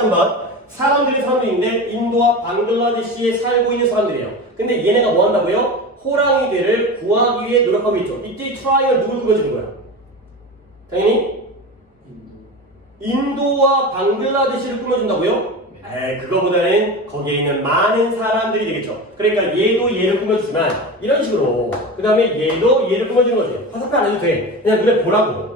다시 한번. 사람들인데 인도와 방글라데시에 살고 있는 사람들이에요. 근데 얘네가 뭐 한다고요? 호랑이들을 구하기 위해 노력하고 있죠. 이때 트라이얼 누굴 꾸며주는 거야? 당연히 인도와 방글라데시를 꾸며준다고요? 그거보다는 거기에 있는 많은 사람들이 되겠죠. 그러니까 얘도 얘를 꾸며주지만 이런 식으로 그 다음에 얘도 얘를 꾸며주는 거죠. 화살표 안 해도 돼. 그냥 눈에 보라고.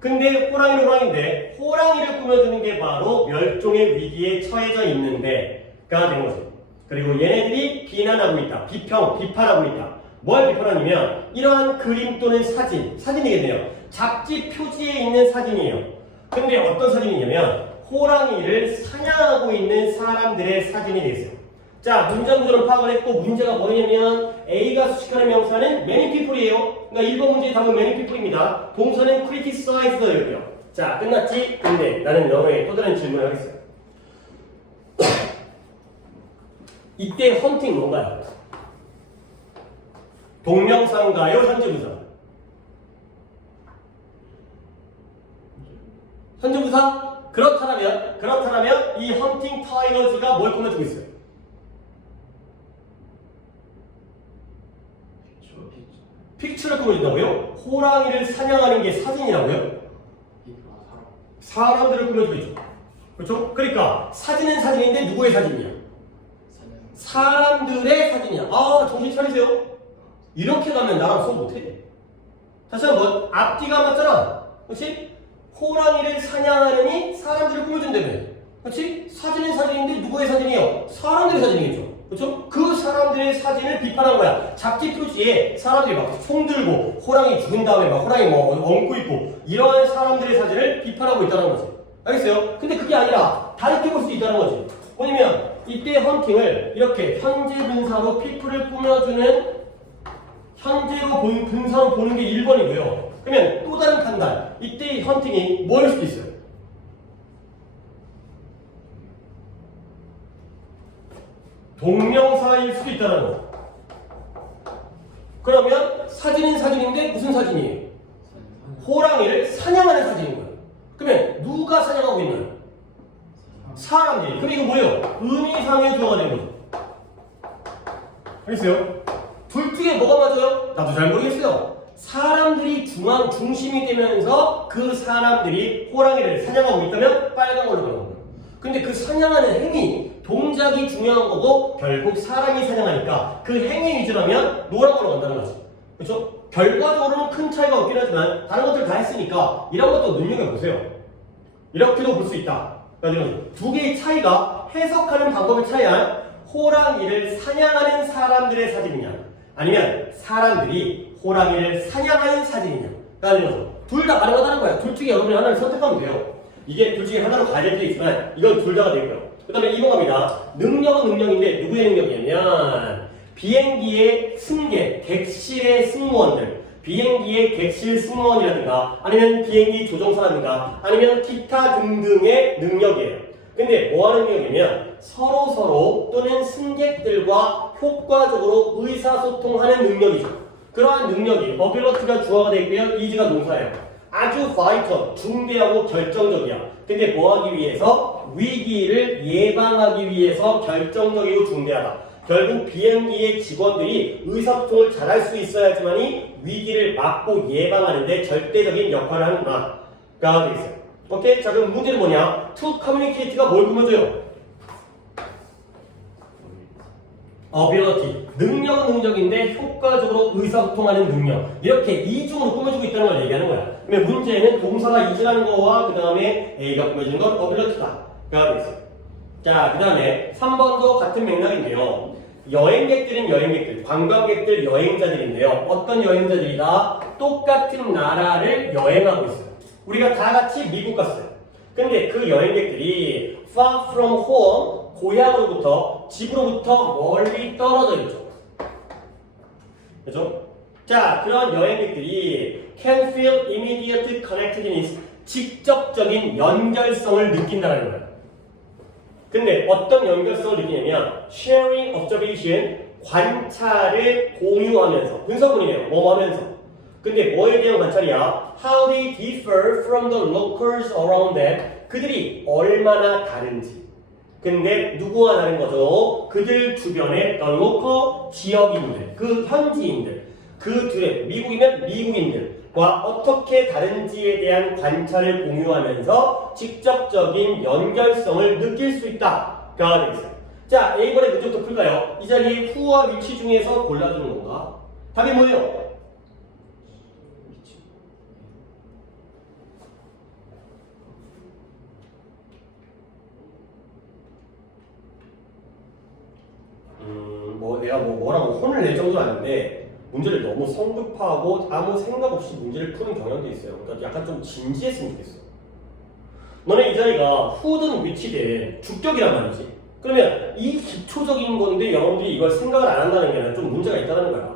근데 호랑이는 호랑이인데 호랑이를 꾸며주는 게 바로 멸종의 위기에 처해져 있는데가 되는 거죠. 그리고 얘네들이 비난하고 있다. 비판하고 있다. 뭘 비판하냐면 이러한 그림 또는 사진이겠네요. 잡지 표지에 있는 사진이에요. 근데 어떤 사진이냐면 호랑이를 사냥하고 있는 사람들의 사진이 되겠어요. 자, 문장 구조를 파악을 했고 문제가 뭐냐면 A가 수식하는 명사는 many people이에요. 그러니까 1번 문제의 답은 many people입니다. 동사는 criticize가 되고요. 자, 끝났지? 근데 나는 너에게 또 다른 질문을 하겠어요. 이때 헌팅 뭔가요? 동명사인가요? 현재부사? 현재부사? 그렇다면 이 헌팅 타이거즈가 뭘 꾸며주고 있어요? 픽처를 꾸며준다고요? 호랑이를 사냥하는 게 사진이라고요? 사람들을 꾸며주고 있죠. 그렇죠? 그러니까 사진은 사진인데 누구의 사진이야? 사람들의 사진이야. 아, 정신 차리세요. 이렇게 가면 나랑 수업 못해. 다시 한번 앞뒤가 맞잖아. 그렇지? 호랑이를 사냥하느니 사람들을 꾸며준다며. 그렇지? 사진은 사진인데 누구의 사진이에요? 사람들의 사진이겠죠. 그렇죠? 그 사람들의 사진을 비판한 거야. 잡지 표지에 사람들이 막 총 들고 호랑이 죽은 다음에 막 호랑이 뭐 엉고 있고 이러한 사람들의 사진을 비판하고 있다는 거지. 알겠어요? 근데 그게 아니라 다르게 볼 수 있다는 거지. 뭐냐면 이때 헌팅을 이렇게 현재 분사로 people을 꾸며주는 현재로 분사로 보는 게 1번이고요. 그러면 또 다른 판단. 이때 헌팅이 뭐일 수도 있어요? 동명사일 수도 있다는 거. 그러면 사진은 사진인데 무슨 사진이에요? 호랑이를 사냥하는 사진인 거예요. 그러면 누가 사냥하고 있나요? 사람들이. 그럼 이거 뭐예요? 의미상의 주어가 되는 거죠. 알겠어요? 둘 중에 뭐가 맞아요? 나도 잘 모르겠어요. 사람들이 중심이 되면서 그 사람들이 호랑이를 사냥하고 있다면 빨간 걸로 가는 거예요. 근데 그 사냥하는 행위, 동작이 중요한 거고 결국 사람이 사냥하니까 그 행위 위주라면 노란걸로 간다는 거지. 그렇죠? 결과적으로는 큰 차이가 없긴 하지만 다른 것들 다 했으니까 이런 것도 눈여겨보세요. 이렇게도 볼 수 있다. 그러니까 두 개의 차이가 해석하는 방법의 차이야. 호랑이를 사냥하는 사람들의 사진이냐 아니면 사람들이 호랑이를 사냥하는 사진이냐 라는 거죠. 둘 다 가능하다는 거야. 둘 중에 여러분이 하나를 선택하면 돼요. 이게 둘 중에 하나로 가야 될 때도 있지만 이건 둘 다가 되고요. 그 다음에 2번 갑니다. 능력은 능력인데 누구의 능력이냐면 비행기의 승객, 객실의 승무원들, 비행기의 객실 승무원이라든가 아니면 비행기 조종사라든가 아니면 기타 등등의 능력이에요. 근데 뭐하는 능력이냐면 서로 또는 승객들과 효과적으로 의사소통하는 능력이죠. 그러한 능력이 어빌러티가 주어가 되고요. 이즈가 동사예요. 아주 바이터, 중대하고 결정적이야. 근데 뭐하기 위해서? 위기를 예방하기 위해서 결정적이고 중대하다. 결국 비행기의 직원들이 의사소통을 잘할 수 있어야지만이 위기를 막고 예방하는데 절대적인 역할을 하는구나 가 되겠어요. 오케이? 자, 그럼 문제는 뭐냐? To communicate가 뭘 꾸며줘요? ability. 능력은 능력인데 효과적으로 의사소통하는 능력. 이렇게 이중으로 꾸며주고 있다는 걸 얘기하는 거야. 그러면 문제는 동사가 이즈라는 거와 그 다음에 A가 꾸며주는 건 ability다 가 되겠어요. 자, 그 다음에 3번도 같은 맥락인데요. 여행객들은 여행객들, 관광객들, 여행자들인데요. 어떤 여행자들이다? 똑같은 나라를 여행하고 있어요. 우리가 다 같이 미국 갔어요. 근데 그 여행객들이 far from home, 고향으로부터, 집으로부터 멀리 떨어져 있죠. 그죠? 자, 그런 여행객들이 can feel immediate connectedness, 직접적인 연결성을 느낀다는 거예요. 근데 어떤 연결성을 느끼냐면 sharing observation, 관찰을 공유하면서 분석문이네요. 뭐 하면서. 근데 뭐에 대한 관찰이야? How they differ from the locals around them. 그들이 얼마나 다른지. 근데 누구와 다른 거죠? 그들 주변의 the local 지역인들, 그 현지인들, 그들의 미국이면 미국인들과 어떻게 다른지에 대한 관찰을 공유하면서 직접적인 연결성을 느낄 수 있다가 되겠어요. 자, A번의 문제부터 풀까요? 이 자리에 who와 which 중에서 골라주는 건가? 답이 뭐예요? 내가 뭐라고 혼을 낼 정도는 아닌데 문제를 너무 성급하고 아무 생각 없이 문제를 푸는 경향도 있어요. 그러니까 약간 좀 진지했으면 좋겠어. 너네 이 자리가 who든 which든 주격이란 말이지. 그러면 이 기초적인 건데 여러분들이 이걸 생각을 안 한다는 게 좀 문제가 있다는 거야.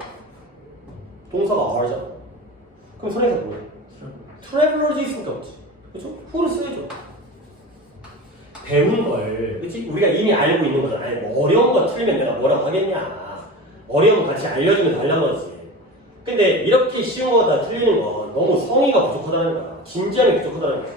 동사가 are잖아. 그럼 선행사 뭐야? traveler's 있으니까 없지. 그렇죠? who를 써야죠. 배운 걸, 그치? 우리가 이미 알고 있는 거잖아. 뭐 어려운 거 틀리면 내가 뭐라고 하겠냐. 어려운 거 같이 알려주면 달란 거지. 근데 이렇게 쉬운 거 다 틀리는 건 너무 성의가 부족하다는 거야. 진지함이 부족하다는 거야.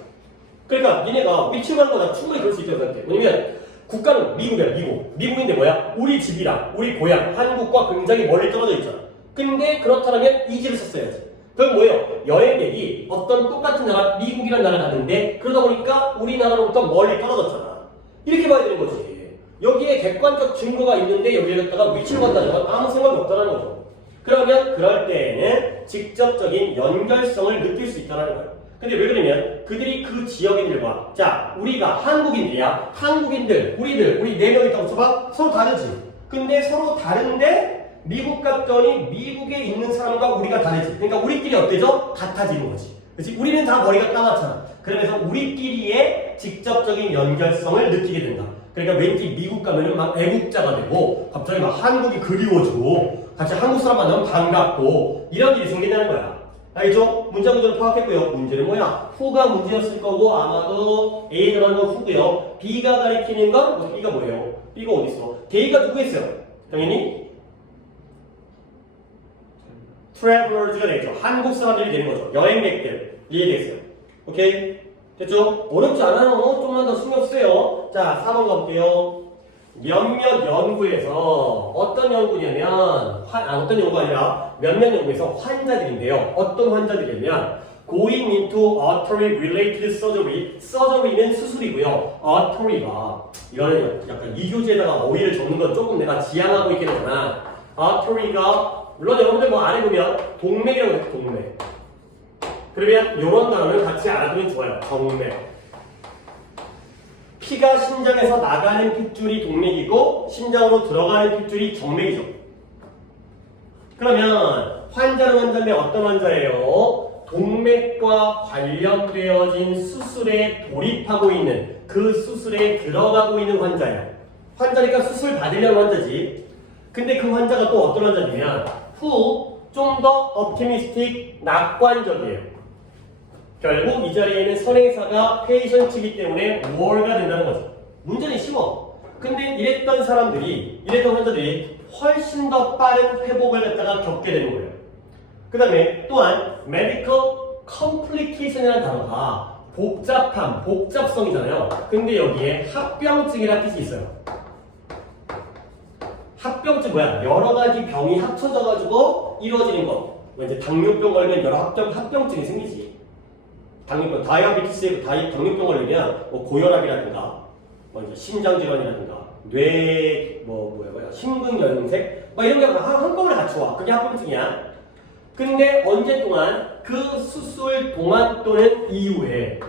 그러니까 니네가 미치고 거다 충분히 그럴 수 있다고 생각해. 왜냐면 국가는 미국이야, 미국. 미국인데 뭐야? 우리 집이랑 우리 고향, 한국과 굉장히 멀리 떨어져 있잖아. 근데 그렇다면 이 집을 썼어야지. 그럼 뭐예요? 여행객이 어떤 똑같은 나라, 미국이라는 나라를 갔는데 그러다 보니까 우리나라로부터 멀리 떨어졌잖아. 이렇게 봐야 되는 거지. 여기에 객관적 증거가 있는데 여기에다가 위치를 간다는 건 아무 생각이 없다는 거죠. 그러면 그럴 때에는 직접적인 연결성을 느낄 수 있다는 거예요. 근데 왜 그러냐면 그들이 그 지역인들과 자 우리가 한국인들이야. 한국인들, 우리 4명 있다고 쳐봐. 서로 다르지. 근데 서로 다른데 미국 갔더니 미국에 있는 사람과 우리가 다르지. 그러니까 우리끼리 어때죠? 같아지는 거지. 그렇지? 우리는 다 머리가 까맣잖아. 그러면서 우리끼리의 직접적인 연결성을 느끼게 된다. 그러니까 왠지 미국 가면은 막 애국자가 되고 갑자기 막 한국이 그리워지고 같이 한국 사람 만나면 반갑고 이런 일이 생긴다는 거야. 알겠죠? 문장 구조를 파악했고요. 문제는 뭐야? who가 문제였을 거고 아마도 A 들어가는 건 who고요. B가 가리키는 건 B가 뭐예요? B가 어디 있어? K가 누구였어요? 당연히 travelers가 되겠죠. 한국 사람들이 되는 거죠. 여행객들 이해되겠어요? 오케이? 됐죠? 어렵지 않아요. 좀만 더 신경 쓰세요. 자, 4번 가볼게요. 몇몇 연구에서 어떤 연구냐면 어떤 연구가 아니라 몇몇 연구에서 환자들인데요. 어떤 환자들이냐면 going into artery related surgery. surgery는 수술이고요. artery가 이거는 약간 이교재에다가 어휘를 적는 건 조금 내가 지향하고 있긴 하지만 artery가 물론 여러분들 뭐 안 해보면 동맥이라고 해요. 동맥. 그러면 이런 단어를 같이 알아두면 좋아요. 정맥. 피가 심장에서 나가는 핏줄이 동맥이고 심장으로 들어가는 핏줄이 정맥이죠. 그러면 환자는 어떤 환자예요? 동맥과 관련되어진 수술에 돌입하고 있는 그 수술에 들어가고 있는 환자예요. 환자니까 수술 받으려는 환자지. 근데 그 환자가 또 어떤 환자냐면 좀 더 optimistic, 낙관적이에요. 결국 이 자리에는 선행사가 페이션트이기 때문에 were가 된다는 거죠. 문제는 쉬워. 근데 이랬던 환자들이 훨씬 더 빠른 회복을 갖다가 겪게 되는 거예요. 그 다음에 또한 medical complication이라는 단어가 복잡성이잖아요. 근데 여기에 합병증이라는 뜻이 있어요. 합병증 뭐야? 여러 가지 병이 합쳐져가지고 이루어지는 것. 이제 당뇨병 걸리면 여러 합병증이 생기지. 당뇨병, 다이아베티스, 당뇨병 걸리면 뭐 고혈압이라든가, 뭐 이제 심장질환이라든가, 심근경색, 뭐 이런 게 한꺼번에 같이 와. 그게 합병증이야. 근데 언제 동안 그 수술 동안 또는 이후에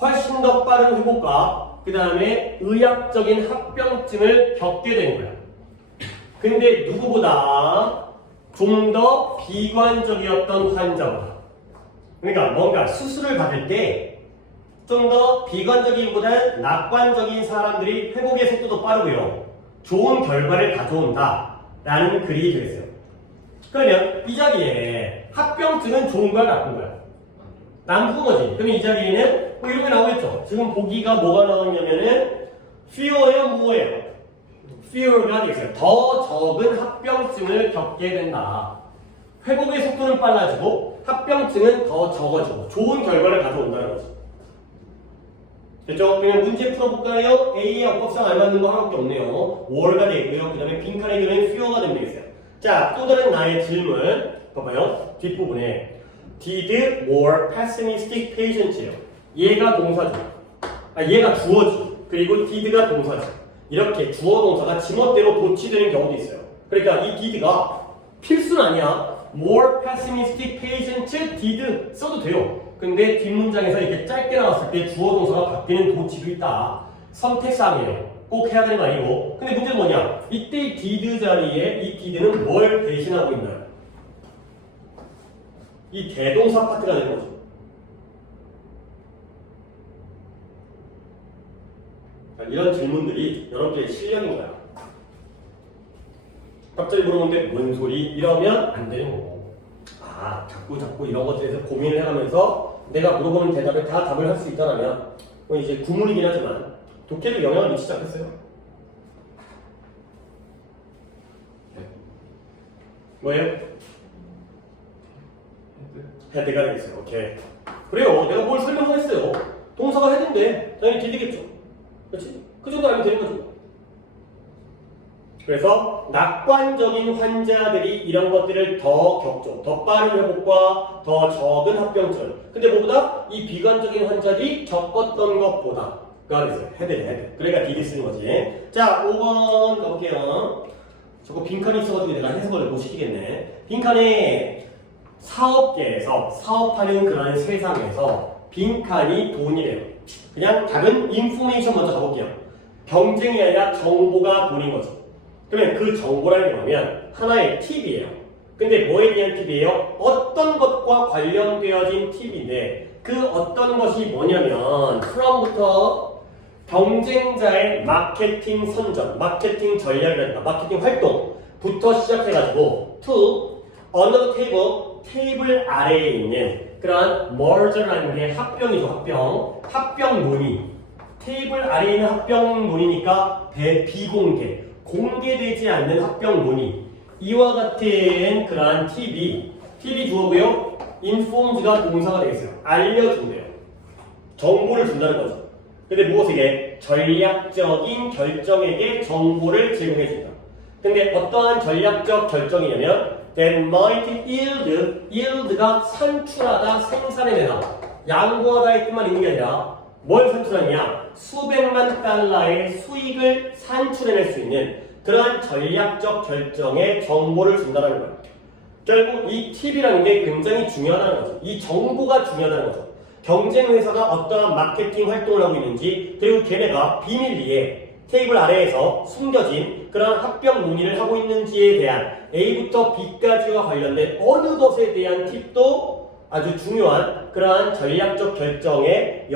훨씬 더 빠른 회복과 그 다음에 의학적인 합병증을 겪게 되는 거야. 근데 누구보다 좀 더 비관적이었던 환자보다. 그러니까 뭔가 수술을 받을 때 좀 더 비관적이기보다는 낙관적인 사람들이 회복의 속도도 빠르고요. 좋은 결과를 가져온다 라는 글이 되겠어요. 그러면 이 자리에 합병증은 좋은 거야 나쁜 거야? 나쁜 거지. 그럼 이 자리에는 뭐 이런 게 나오겠죠. 지금 보기가 뭐가 나오냐면은 fear예요 뭐예요? fear가 되겠어요. 더 적은 합병증을 겪게 된다. 회복의 속도는 빨라지고 합병증은 더 적어지고 좋은 결과를 가져온다는 거죠. 됐죠? 그러면 문제 풀어볼까요? A의 어법상 알맞는 거 하나밖에 없네요. 월가 되고요. 그 다음에 빈칸에 들어있는 수요가 되면 되겠어요. 자, 또 다른 나의 질문. 봐봐요. 뒷부분에 Did more pessimistic patient예요. 얘가 동사죠. 얘가 주어지. 그리고 did가 동사죠. 이렇게 주어 동사가 지멋대로 도치되는 경우도 있어요. 그러니까 이 did가 필수는 아니야. More pessimistic patient did 써도 돼요. 근데 뒷문장에서 이렇게 짧게 나왔을 때 주어 동사가 바뀌는 도치도 있다. 선택사항이에요. 꼭 해야 되는 거 아니고. 근데 문제는 뭐냐? 이때 이 did 자리에 이 did는 뭘 대신하고 있나요? 이 대동사 파트가 되는 거죠. 이런 질문들이 여러분들의 실력인 거야. 갑자기 물어보는데 뭔 소리? 이러면 안 되는 거고. 자꾸 이런 것들에 대해서 고민을 해가면서 내가 물어보는 대답에 다 답을 할 수 있다면 이제 구문이긴 하지만 독해도 영향을 미치지 않겠어요? 뭐예요? 헤드가 되겠어요. 오케이. 그래요. 내가 뭘 설명했어요. 동사가 헤드인데 당연히 did겠죠. 그렇지? 그 정도 알면 되는 거죠. 그래서 낙관적인 환자들이 이런 것들을 더 겪죠. 더 빠른 회복과 더 적은 합병증. 근데 뭐보다 이 비관적인 환자들이 겪었던 것보다가 됐어요. 헤드. 그러니까 did 쓰는 거지. 자, 5번 가볼게요. 저거 빈칸이 있어가지고 내가 해석을 못 시키겠네. 빈칸에 사업계에서 사업하는 그런 세상에서 빈칸이 돈이래요. 그냥 다른 인포메이션 먼저 가볼게요. 경쟁이 아니라 정보가 돈인 거죠. 그러면 그 정보라는 게 뭐냐면 하나의 팁이에요. 근데 뭐에 대한 팁이에요? 어떤 것과 관련되어진 팁인데 그 어떤 것이 뭐냐면 from부터 경쟁자의 마케팅 선전, 마케팅 전략이라든가 마케팅 활동부터 시작해가지고 to under the table, 테이블 아래에 있는 그런 merger라는 게 합병이죠. 합병 논의. 테이블 아래에 있는 합병 논의니까 비공개, 공개되지 않는 합병 논의. 이와 같은 그러한 팁이 주어고요. informed가 동사가 되겠어요. 알려준대요. 정보를 준다는 거죠. 근데 무엇에게? 전략적인 결정에게 정보를 제공해준다. 근데 어떠한 전략적 결정이냐면 that might yield가 산출하다, 생산해내다, 양보하다의 뜻만 있는 게 아니라 뭘 산출하느냐? 수백만 달러의 수익을 산출해낼 수 있는 그러한 전략적 결정에 정보를 준다는 거예요. 결국 이 팁이라는 게 굉장히 중요하다는 거죠. 이 정보가 중요하다는 거죠. 경쟁 회사가 어떠한 마케팅 활동을 하고 있는지, 그리고 걔네가 비밀리에 테이블 아래에서 숨겨진 그런 합병 논의를 하고 있는지에 대한 A부터 B까지와 관련된 어느 것에 대한 팁도 아주 중요한 그러한 전략적 결정에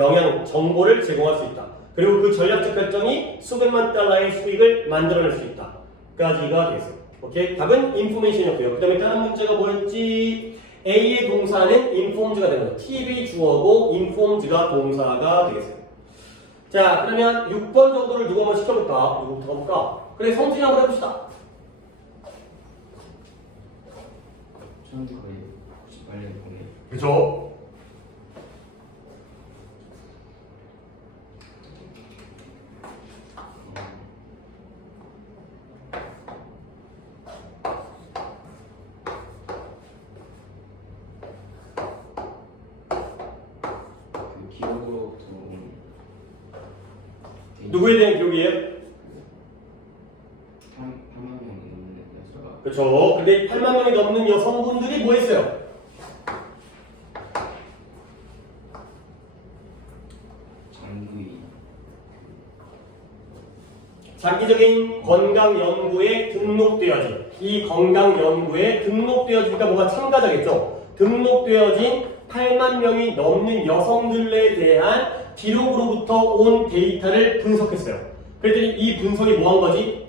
정보를 제공할 수 있다. 그리고 그 전략적 결정이 수백만 달러의 수익을 만들어낼 수 있다. 까지가 되겠어요. 오케이? 답은 인포메이션이었고요. 그 다음에 다른 문제가 뭐였지? A의 동사는 informed가 되는 거죠. 팁이 주어고 informed가 동사가 되겠어요. 자, 그러면 6번 정도를 누구 한번 시켜볼까? 누구부터 가볼까? 그래, 성진이 한번 해봅시다. 저한테 거의 98년 거예요. 그쵸? 그 기억으로부터 누구에 대한 기록이에요? 8만 명 넘는 여자가 그쵸? 근데 8만 명이 넘는 여성분들이 뭐 했어요? 장기적인 건강 연구에 등록되어진, 이 건강 연구에 등록되어지니까 뭐가 참가자겠죠? 등록되어진 8만 명이 넘는 여성들에 대한 기록으로부터 온 데이터를 분석했어요. 그랬더니 이 분석이 뭐 한 거지?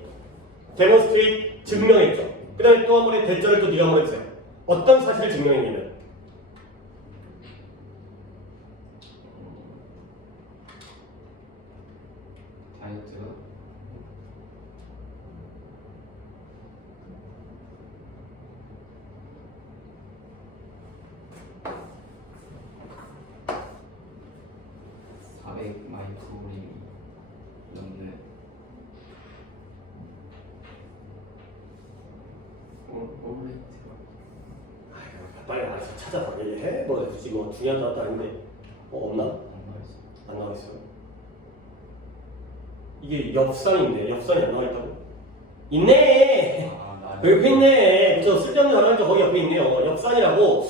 데몬스트레이트 증명했죠. 그 다음에 또 한 번의 대절을 또 네가 뭐 했어요? 어떤 사실을 증명했냐면 다이어트가 400 마이크로 아이고, 빨리 알아서 찾아봐. 얘기해. 뭐 굳이 뭐 중요한 것도 아닌데. 없나? 안 나와 있어요. 이게 엽산인데 엽산이 안 나와 있다고? 있네. 옆에 있네. 그죠? 쓸데없는 단어가 거기 옆에 있네요. 엽산이라고.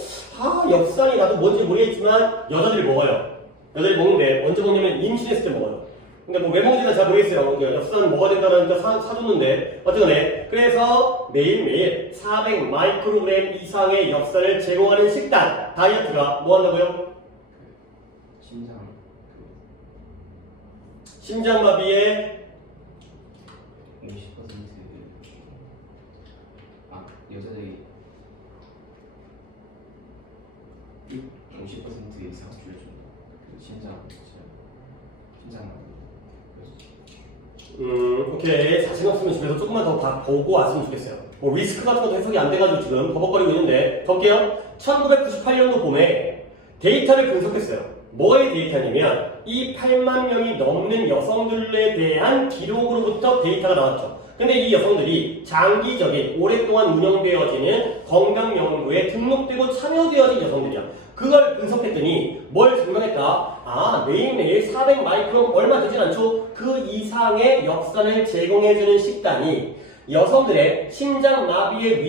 엽산이 나도 뭔지 모르겠지만 여자들이 먹어요. 여자들이 먹는데 언제 먹냐면 임신했을 때 먹어요. 근데 뭐 왜 먹는지는 잘 모르겠어요. 엽산 먹어야 된다니까 사줬는데 어쨌든 그래서 매일매일 400 마이크로그램 이상의 엽산을 제공하는 식단 다이어트가 뭐 한다고요? 심장마비에 50% 여자들이 50% 이상 줄여준다. 심장 오케이. 자신 없으면 집에서 조금만 더 보고 왔으면 좋겠어요. 뭐 리스크 같은 것도 해석이 안 돼가지고 지금 버벅거리고 있는데 볼게요. 1998년도 봄에 데이터를 분석했어요. 뭐의 데이터냐면 이 8만 명이 넘는 여성들에 대한 기록으로부터 데이터가 나왔죠. 근데 이 여성들이 장기적인 오랫동안 운영되어지는 건강연구에 등록되고 참여되어진 여성들이야. 그걸 분석했더니 뭘 증명했다? 매일매일 400 마이크론 얼마 되진 않죠? 그 이상의 엽산을 제공해주는 식단이 여성들의 심장마비의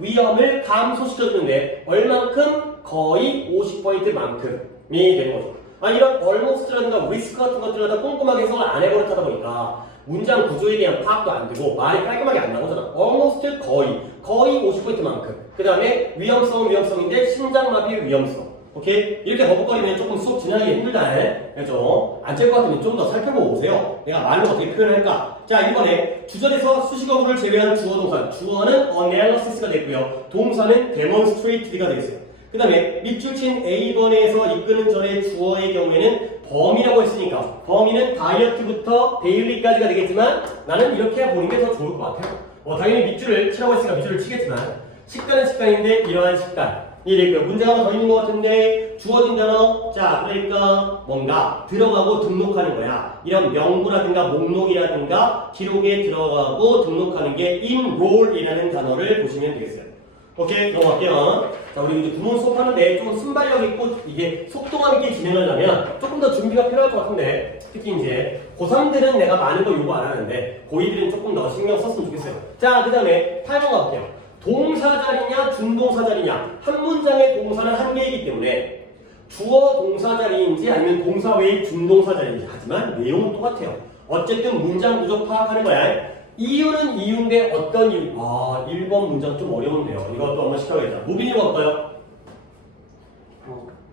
위험을 감소시켜주는데 얼만큼? 거의 50%만큼이 되는 거죠. 이런 almost라든가 risk 같은 것들을 다 꼼꼼하게 해석을 안 해버릇하다 보니까 문장 구조에 대한 파악도 안 되고 말이 깔끔하게 안 나오잖아. almost 거의 50%만큼. 그 다음에 위험성인데 심장마비의 위험성. 오케이? 이렇게 버벅거리면 조금 수업 진행하기 힘들다. 그렇죠? 안 될 것 같으면 좀 더 살펴보고 오세요. 내가 말로 어떻게 표현할까? 자, 1번에 주절에서 수식어구를 제외한 주어 동사. 주어는 analysis가 됐고요. 동사는 demonstrated가 되겠어요. 그 다음에 밑줄 친 A번에서 이끄는 절의 주어의 경우에는 범위라고 했으니까 범위는 다이어트부터 데일리까지가 되겠지만 나는 이렇게 보는 게 더 좋을 것 같아요. 당연히 밑줄을 치라고 했으니까 밑줄을 치겠지만 식단은 식단인데 이러한 식단 이랬고요. 문제가 하나 더 있는 것 같은데 주어진 단어 자 그러니까 뭔가 들어가고 등록하는 거야. 이런 명부라든가 목록이라든가 기록에 들어가고 등록하는 게 enroll이라는 단어를 보시면 되겠어요. 오케이 넘어갈게요. 자 우리 이제 구문 수업하는데 조금 순발력 있고 이게 속도감 있게 진행하려면 조금 더 준비가 필요할 것 같은데 특히 이제 고3들은 내가 많은 거 요구 안 하는데 고2들은 조금 더 신경 썼으면 좋겠어요. 자 그 다음에 8번 가볼게요. 동사 자리냐 준동사 자리냐 한 문장의 동사는 한 개이기 때문에 주어 동사 자리인지 아니면 동사 외의 준동사 자리인지 하지만 내용은 똑같아요. 어쨌든 문장 구조 파악하는 거야. 이유는 이유인데 어떤 이유? 1번 문장 좀 어려운데요. 이것도 한번 시켜야겠다. 무빈이가 어떨까요?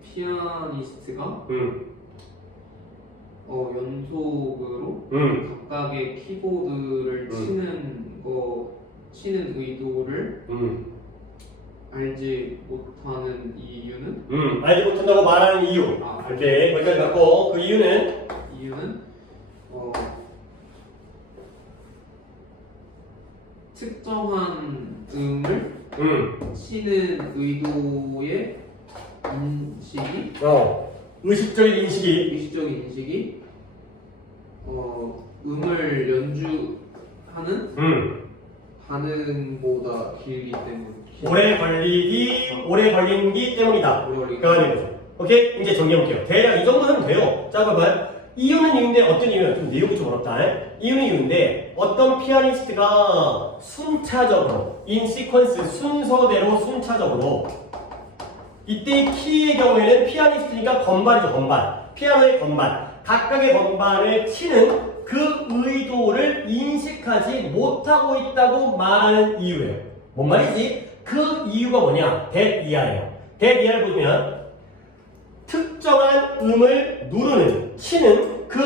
피아니스트가 연속으로 각각의 키보드를 치는 의도를 알지 못하는 이유는? 알지 못한다고 말하는 이유. 이렇게 거기까지 갖고 그 이유는 특정한 음을 치는 의도의 인식이 의식적인 인식이 음을 연주하는 반응보다 길기 때문에 오래 걸리기 때문이다. 그러는 거죠. 오케이? 이제 정리해볼게요. 대략 이 정도 하면 돼요. 자, 그러면 이유는 이유인데 어떤 이유냐? 좀 내용이 좀 어렵다. 이유는 이유인데 어떤 피아니스트가 순차적으로 in sequence 순서대로 순차적으로 이때 키의 경우에는 피아니스트니까 건반이죠. 건반. 피아노의 건반. 각각의 건반을 치는 그 의도를 인식하지 못하고 있다고 말하는 이유예요. 뭔 말이지? 그 이유가 뭐냐? that 이하예요. that 이하를 보시면 특정한 음을 누르는, 치는 그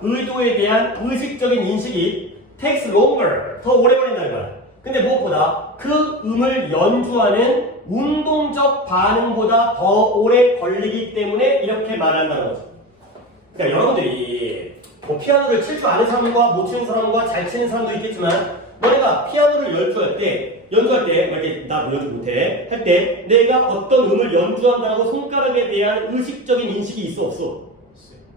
의도에 대한 의식적인 인식이 takes longer, 더 오래 걸린다는 거야. 근데 무엇보다 그 음을 연주하는 운동적 반응보다 더 오래 걸리기 때문에 이렇게 말한다는 거죠. 그러니까 여러분들이 뭐 피아노를 칠 줄 아는 사람과 못 치는 사람과 잘 치는 사람도 있겠지만 너네가 피아노를 연주할 때 이렇게 나 연주 못해 할 때 내가 어떤 음을 연주한다고 손가락에 대한 의식적인 인식이 있어 없어?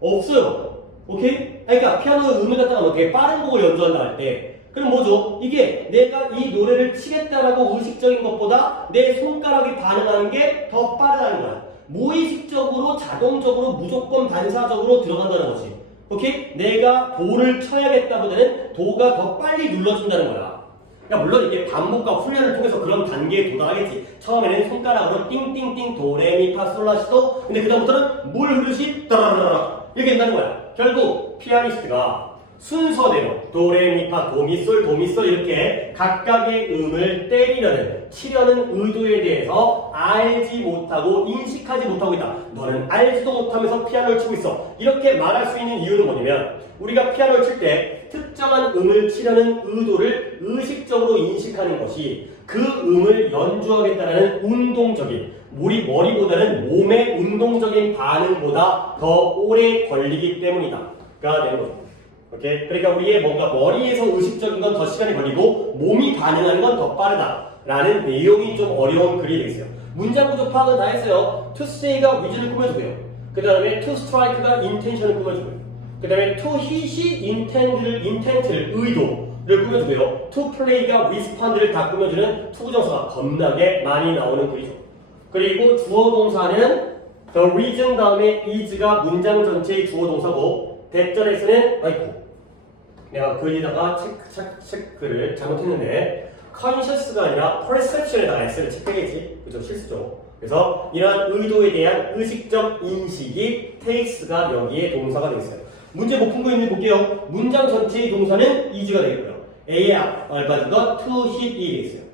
없어요. 오케이? 그러니까 피아노 음을 갖다가 되게 빠른 곡을 연주한다 할 때 그럼 뭐죠? 이게 내가 이 노래를 치겠다라고 의식적인 것보다 내 손가락이 반응하는 게 더 빠르다는 거야. 무의식적으로 자동적으로 무조건 반사적으로 들어간다는 거지. 오케이? 내가 도를 쳐야겠다보다는 도가 더 빨리 눌러준다는 거야. 그러니까 물론 이게 반복과 훈련을 통해서 그런 단계에 도달하겠지. 처음에는 손가락으로 띵띵띵 도레미파솔라시도, 근데 그다음부터는 물 흐르시 따라라라 이렇게 된다는 거야. 결국 피아니스트가 순서대로 도레미파 도미솔 도미솔 이렇게 각각의 음을 때리려는 치려는 의도에 대해서 알지 못하고 인식하지 못하고 있다. 너는 알지도 못하면서 피아노를 치고 있어. 이렇게 말할 수 있는 이유는 뭐냐면 우리가 피아노를 칠 때 특정한 음을 치려는 의도를 의식적으로 인식하는 것이 그 음을 연주하겠다는 운동적인 우리 머리보다는 몸의 운동적인 반응보다 더 오래 걸리기 때문이다가 되는 거죠. 오케이? 그러니까 우리의 뭔가 머리에서 의식적인 건 더 시간이 걸리고 몸이 반응하는 건 더 빠르다라는 내용이 좀 어려운 글이 되겠어요. 문장 구조 파악은 다 했어요. to say가 위즈를 꾸며주고요. 그 다음에 to strike가 intention을 꾸며주고요. 그 다음에 to hit이 intent를 의도를 꾸며주고요. to play가 respond를 다 꾸며주는 투부정사가 겁나게 많이 나오는 글이죠. 그리고 주어 동사는 the reason 다음에 is가 문장 전체의 주어 동사고 대절에서는 아이고 내가 글에다가 체크를 잘못했는데 conscious가 아니라 perception에다가 s를 체크해야지. 그죠? 실수죠. 그래서 이러한 의도에 대한 의식적 인식이 takes가 여기에 동사가 되겠어요. 문제 못 푼 거 있는지 볼게요. 문장 전체의 동사는 is가 되겠고요. A의 알바주가 to hit이 되겠어요.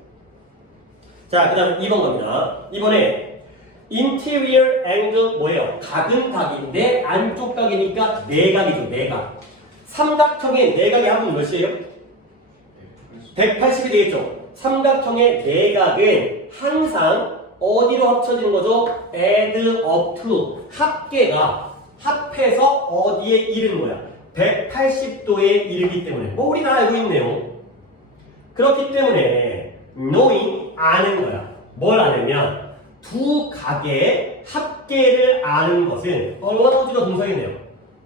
자, 그 다음 2번 갑니다. 이번에 interior angle 뭐예요? 각은 각인데 안쪽 각이니까 내각이죠. 내각. 삼각형의 내각의 합은 몇이에요? 180이 되겠죠. 삼각형의 내각은 항상 어디로 합쳐지는 거죠? add up to 합해서 어디에 이르는 거야? 180도에 이르기 때문에 뭐 우리 다 알고 있네요. 그렇기 때문에 knowing 아는 거야. 뭘 아냐면 두 각의 합계를 아는 것은 allowed가 동사겠네요.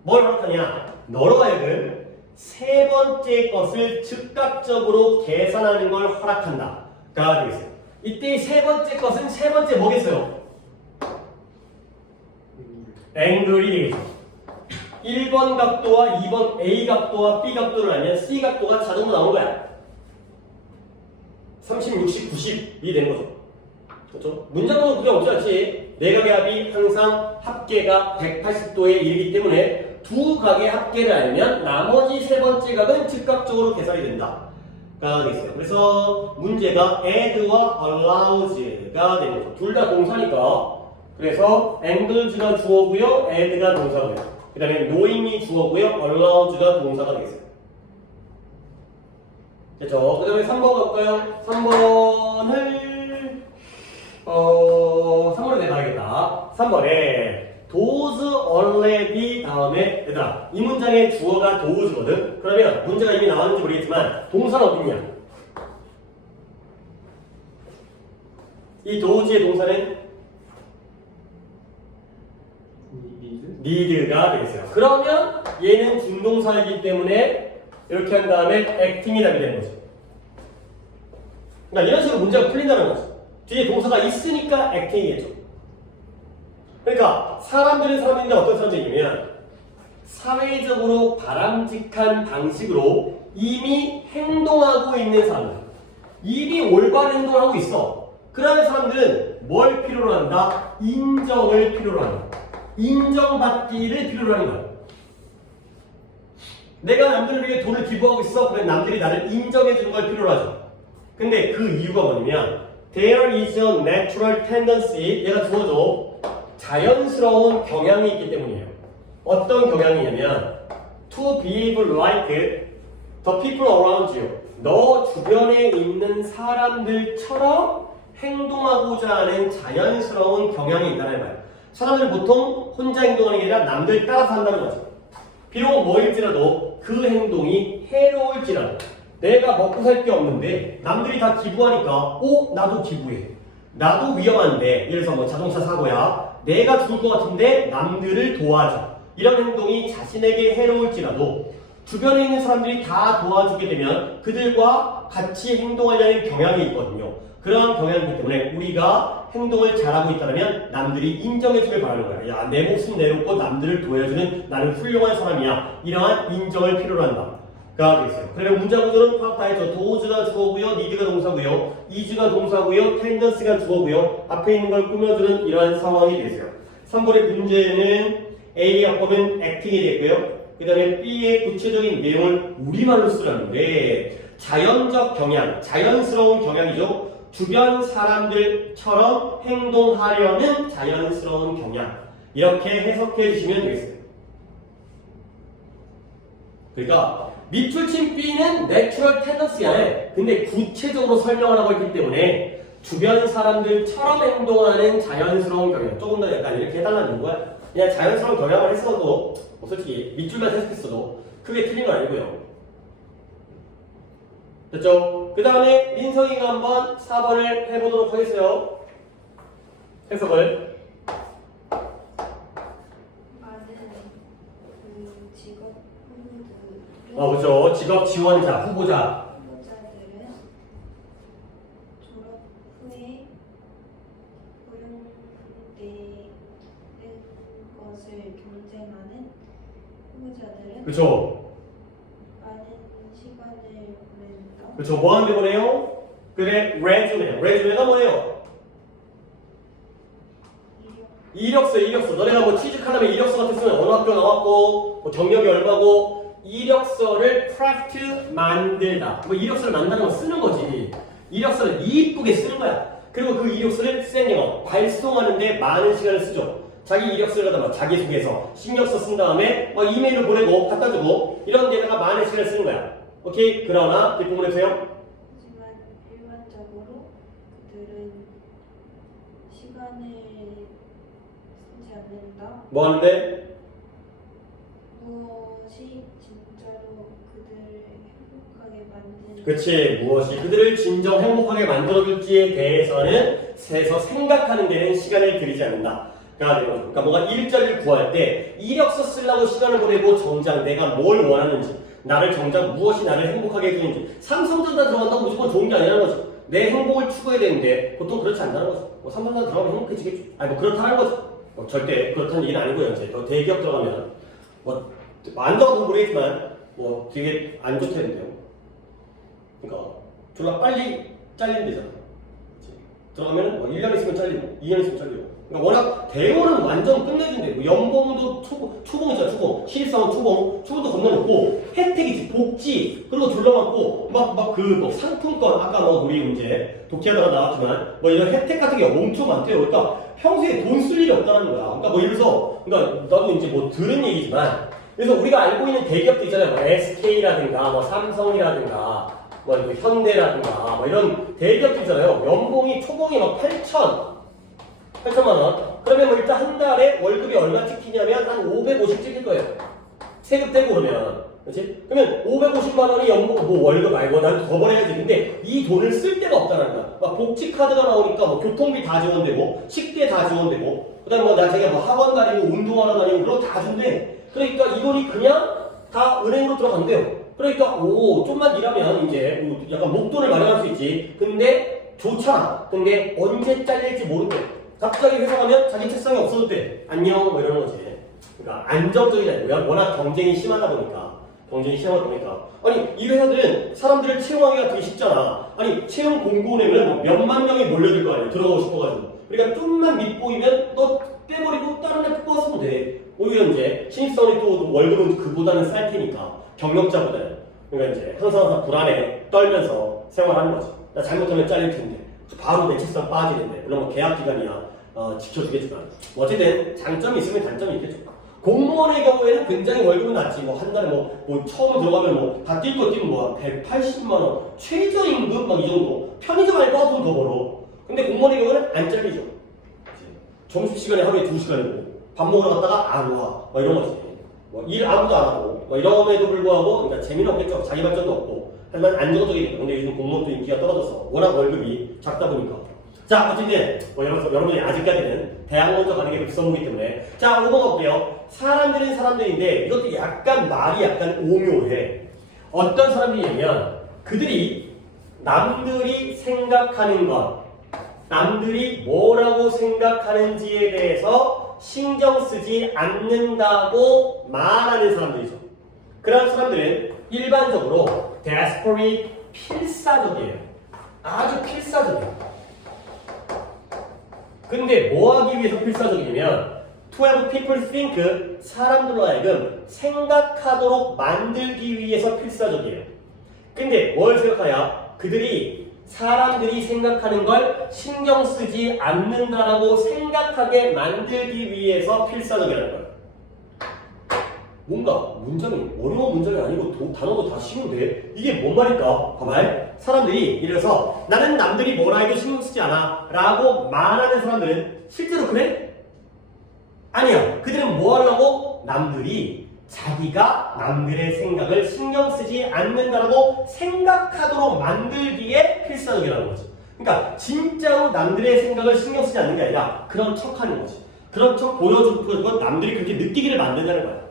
뭘 허락하냐? 너로 하여금 세 번째 것을 즉각적으로 계산하는 걸 허락한다 가 되겠어요. 이때 세 번째 것은 세 번째 뭐겠어요? 앵글이 되겠죠. 1번 각도와 2번 A 각도와 B 각도를 알면 C 각도가 자동으로 나오는 거야. 30, 60, 90이 되는 거죠. 그렇죠? 문장은 그게 없지 않지. 내각의 합이 항상 합계가 180도에 이르기 때문에 두 각의 합계를 알면 나머지 세 번째 각은 즉각적으로 계산이 된다 가 되겠어요. 그래서 문제가 add와 allows가 되는 거죠. 둘 다 동사니까. 그래서 angles가 주어고요, add가 동사고요. 그 다음에 knowing이 주어고요, allows가 동사가 되겠어요. 됐죠? 그 다음에 3번 갈까요? 3번을 내봐야겠다. 3번에 those already 다음에 얘들아 이 문장의 주어가 those거든. 그러면 문제가 이미 나왔는지 모르겠지만 동사는 어딨냐? 이 those의 동사는 need가 되겠어요. 그러면 얘는 준동사이기 때문에 이렇게 한 다음에 acting이 답이 되는 거죠. 그러니까 이런 식으로 문제가 풀린다는 거죠. 뒤에 동사가 있으니까 acting이겠죠. 그러니까 사람들인데 어떤 사람들이냐면 사회적으로 바람직한 방식으로 이미 행동하고 있는 사람들, 이미 올바른 행동을 하고 있어. 그러는 사람들은 뭘 필요로 한다? 인정을 필요로 한다. 인정받기를 필요로 하는 거야. 내가 남들을 위해 돈을 기부하고 있어. 그러면 남들이 나를 인정해주는 걸 필요로 하죠. 근데 그 이유가 뭐냐면 There is a natural tendency, 얘가 주어져 자연스러운 경향이 있기 때문이에요. 어떤 경향이냐면 to behave like the people around you. 너 주변에 있는 사람들처럼 행동하고자 하는 자연스러운 경향이 있다는 거예요. 사람들은 보통 혼자 행동하는 게 아니라 남들 따라서 한다는 거죠. 비록 뭐일지라도 그 행동이 해로울지라도 내가 먹고 살 게 없는데 남들이 다 기부하니까 나도 기부해. 나도 위험한데 예를 들어서 뭐 자동차 사고야. 내가 죽을 것 같은데 남들을 도와줘. 이런 행동이 자신에게 해로울지라도 주변에 있는 사람들이 다 도와주게 되면 그들과 같이 행동하려는 경향이 있거든요. 그러한 경향이기 때문에 우리가 행동을 잘하고 있다면 남들이 인정해주길 바라는 거야. 야, 내 목숨 내놓고 남들을 도와주는 나는 훌륭한 사람이야. 이러한 인정을 필요로 한다. 가 되겠어요. 그러면 문장 구조는 파악 다 했죠. 도즈가 주어고요, 니드가 동사고요, 이즈가 동사고요, 텐던스가 주어고요. 앞에 있는 걸 꾸며주는 이러한 상황이 되겠어요. 3번의 문제는 A의 약법은 acting이 됐고요. 그 다음에 B의 구체적인 내용을 우리말로 쓰라는데 자연적 경향, 자연스러운 경향이죠. 주변 사람들처럼 행동하려는 자연스러운 경향. 이렇게 해석해 주시면 되겠어요. 그러니까 밑줄 친 B는 내추럴 텐던스야. 근데 구체적으로 설명을 하고 있기 때문에 주변 사람들처럼 행동하는 자연스러운 경향. 조금 더 약간 이렇게 해달라는 거야. 그냥 자연스러운 경향을 했어도 솔직히 밑줄만 해석했어도 크게 틀린 건 아니고요. 됐죠? 그 다음에 민석이가 한번 4번을 해보도록 하겠어요. 해석을. 많은 그 직업 후보들 그렇죠. 직업 지원자, 후보자. 후보자들은 졸업 후에 고용되는 것을 경쟁하는 후보자들은 그렇죠. 많은 시간을 보낸다. 그렇죠. 뭐 하는데 보내요? 그래, 레주메. 레주메가 뭐예요? 이력 이력서. 너네가 뭐 취직하려면 이력서 같았으면 어느 학교 나왔고, 뭐 경력이 얼마고, 이력서를 크래프트 만들다. 뭐 이력서를 만드는 거 쓰는 거지. 이력서를 이쁘게 쓰는 거야. 그리고 그 이력서를 샌딩업, 발송하는데 많은 시간을 쓰죠. 자기 이력서를 갖다 자기소개서, 신경써 쓴 다음에 이메일을 보내고 갖다 주고 이런 데다가 많은 시간을 쓰는 거야. 오케이? 그러나 뒷부분 해주세요. 하지만 일반적으로 그들은 시간을 쓰지 않는다. 뭐 하는데? 무엇이 진짜로 그들을 행복하게 만드는 그치. 무엇이 그들을 진정 행복하게 만들어줄지에 대해서는 세서 생각하는 데는 시간을 들이지 않는다. 그러니까 뭔가 일자리를 구할 때 이력서 쓰려고 시간을 보내고 정작 내가 뭘 원하는지, 나를 정작 무엇이 나를 행복하게 해주는지. 삼성전자 들어간다고 무조건 좋은 게 아니라는 거죠. 내 행복을 추구해야 되는데 보통 그렇지 않다는 거죠. 삼성전자 들어가면 행복해지겠죠. 아니 그렇다는 거죠. 절대 그렇다는 얘기는 아니고요. 이제 대기업 들어가면 안 좋아도 모르겠지만 되게 안 좋다는데요. 그러니까 졸라 빨리 잘리는 데잖아. 들어가면 1년 있으면 잘리고 2년 있으면 잘리고. 그러니까 워낙 대우는 완전 끝내준대. 연봉도 초봉이잖아. 초봉. 신입사원 초봉도 겁나 높고 혜택이지. 복지 그리고 졸라 많고 상품권 아까 우리 이제 독해하다가 나왔지만 이런 혜택 같은 게 엄청 많대요. 그러니까 평소에 돈 쓸 일이 없다는 거야. 그러니까 그러니까 나도 이제 들은 얘기지만 그래서 우리가 알고 있는 대기업도 있잖아요. SK라든가 삼성이라든가 현대라든가 이런 대기업도 있잖아요. 연봉이 초봉이 8천만 원. 그러면 일단 한 달에 월급이 얼마 찍히냐면 한 550 찍힐 거예요. 세금 떼고 그러면. 그렇지? 그러면 550만 원이 연봉 월급 말고 난 더 벌어야지. 근데 이 돈을 쓸 데가 없다는 거야. 복지 카드가 나오니까 교통비 다 지원되고 식대 다 지원되고 그다음에 나 자기가 학원 다니고 운동하러 다니고 그런 거 다 준대. 그러니까 이 돈이 그냥 다 은행으로 들어간대요. 그러니까 좀만 일하면 이제 약간 목돈을 마련할 수 있지. 근데 좋잖아. 근데 언제 잘릴지 모른대. 갑자기 회사 가면 자기 책상이 없어도 돼. 안녕 이러는 거지. 그러니까 안정적이잖아요. 워낙 경쟁이 심하다 보니까. 아니 이 회사들은 사람들을 채용하기가 되게 쉽잖아. 아니 채용 공고 내면 몇만 명이 몰려들 거 아니야. 들어가고 싶어가지고. 그러니까 좀만 밑보이면 너 빼버리고 다른 애 뽑았으면 돼. 오히려 이제 신입사원이 또 월급은 그보다는 쌀 테니까. 경력자보다는. 그러니까 이제 항상 불안해 떨면서 생활하는 거지. 나 잘못하면 잘릴 텐데 바로 내 책상 빠지는데 물론 계약 기간이야 지켜주겠지만 어쨌든 장점이 있으면 단점이 있겠죠. 공무원의 경우에는 굉장히 월급은 낮지. 한 달에 처음 들어가면 다 뛸 거 뛰면 180만 원 최저임금 이 정도. 편의점 알바도 돈 더 벌어. 근데 공무원의 경우는 안 잘리죠. 점심시간에 하루에 2시간이고 밥 먹으러 갔다가 안 와. 이런 거지. 일 아무도 안 하고 이럼에도 불구하고 그러니까 재미는 없겠죠. 자기 발전도 없고 하지만 안정적이고. 근데 요즘 공무원도 인기가 떨어져서 워낙 월급이 작다 보니까 자, 어쨌든 여러분이 아직까지는 대학 먼저 가는 게 급선무기 때문에 자, 넘어가 볼게요. 사람들은 사람들인데 이것도 약간 말이 약간 오묘해. 어떤 사람들이냐면 그들이 남들이 생각하는 것, 남들이 뭐라고 생각하는지에 대해서 신경 쓰지 않는다고 말하는 사람들이죠. 그런 사람들은 일반적으로 desperate 필사적이에요. 아주 필사적이에요. 근데 뭐 하기 위해서 필사적이냐면 to have people think, 사람들로 하여금 생각하도록 만들기 위해서 필사적이에요. 근데 뭘 생각하냐? 그들이 사람들이 생각하는 걸 신경 쓰지 않는다라고 생각하게 만들기 위해서 필사적이라는 거예요. 뭔가 문장이 어려운 문장이 아니고 단어도 다 쉬운데 이게 뭔 말일까? 봐봐요. 사람들이 예를 들어서 나는 남들이 뭐라 해도 신경 쓰지 않아 라고 말하는 사람들은 실제로 그래? 아니야. 그들은 뭐 하려고? 남들이 자기가 남들의 생각을 신경 쓰지 않는다라고 생각하도록 만들기에 필사적이라는 거지. 그러니까 진짜로 남들의 생각을 신경 쓰지 않는 게 아니라 그런 척하는 거지. 그런 척 보여주고 건 남들이 그렇게 느끼기를 만든다는 거야.